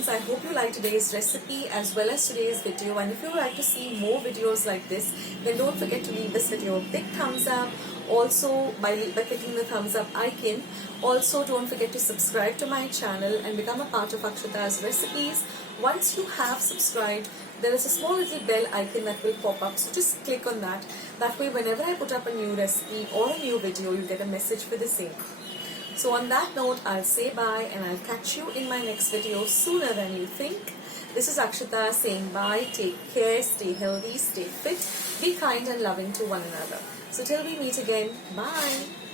friends, I hope you like today's recipe as well as today's video, and if you would like to see more videos like this, then don't forget to leave this video a big thumbs up. Also, by clicking the thumbs up icon. Also, don't forget to subscribe to my channel and become a part of Akshata's recipes. Once you have subscribed, there is a small little bell icon that will pop up, so just click on that. That way, whenever I put up a new recipe or a new video, you get a message for the same. So on that note, I'll say bye and I'll catch you in my next video sooner than you think. This is Akshata saying bye, take care, stay healthy, stay fit, be kind and loving to one another. So till we meet again, bye.